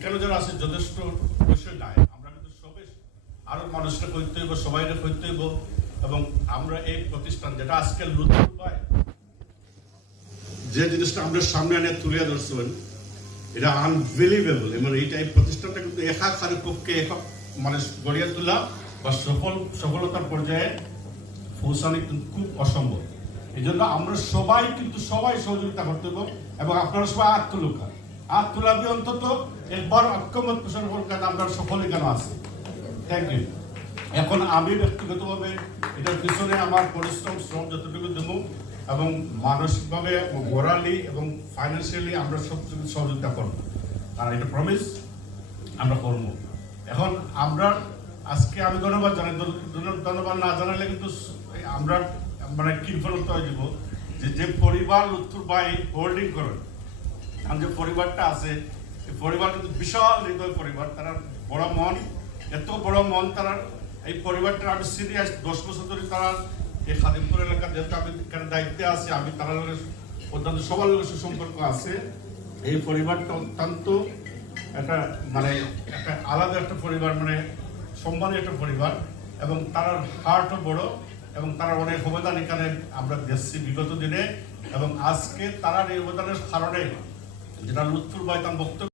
এখানে যারা আছে যথেষ্ট বিষয় নাই, আমরা কিন্তু সবাই আরো মানুষরা করতে হইব, সবাইকে করতে হইব। এবং আমরা এই প্রতিষ্ঠান যেটা আজকে লুৎফর ভাই যে জিনিসটা আমরা সামনে আনে তুলে ধরছেন, এটা আনবিলিভেবল। মানে এইটা এই প্রতিষ্ঠানটা কিন্তু একাকারের পক্ষে একক মানে গড়িয়ে তোলা বা সফলতার পর্যায়ে পৌঁছানো কিন্তু খুব অসম্ভব। এই জন্য আমরা সবাই কিন্তু সহযোগিতা করতে হবে এবং আপনারা সবাই হাত তোলা দিয়ে অন্তত একবার ঐক্যমত পোষণ করতে আমরা সকলে কেন আছি। Thank you. এখন আমি ব্যক্তিগতভাবে এটার পিছনে আমার পরিশ্রম শ্রম যতটুকু দেবো এবং মানসিকভাবে মোরালি এবং ফাইন্যান্সিয়ালি আমরা সব সহযোগিতা করবো, আর এটা প্রমিস আমরা করবো। এখন আমরা আজকে আমি ধন্যবাদ জানাই, ধন্যবাদ না জানালে কিন্তু আমরা মানে কি ফলত হয়ে যাব যে পরিবার লুৎফর ভাই হোল্ডিং করেন, কারণ যে পরিবারটা আছে এই পরিবার কিন্তু বিশাল হৃদয় পরিবার, তারা বড় মন, এত বড় মন তারা। এই পরিবারটা আমি সিরিয়াস 10 বছর ধরে তারা এই খাদিমপুর এলাকার যেহেতু আমি এখানে দায়িত্বে আছি, আমি তারা অত্যন্ত সবার লোকের সুসম্পর্ক আছে। এই পরিবারটা অত্যন্ত একটা মানে একটা আলাদা একটা পরিবার, মানে সম্মানী একটা পরিবার, এবং তার হার্টও বড় এবং তারা অনেক অবদান এখানে আমরা দেখছি বিগত দিনে। এবং আজকে তারা এই অবদানের কারণে যেটা লুৎফর ভাই তার বক্তব্য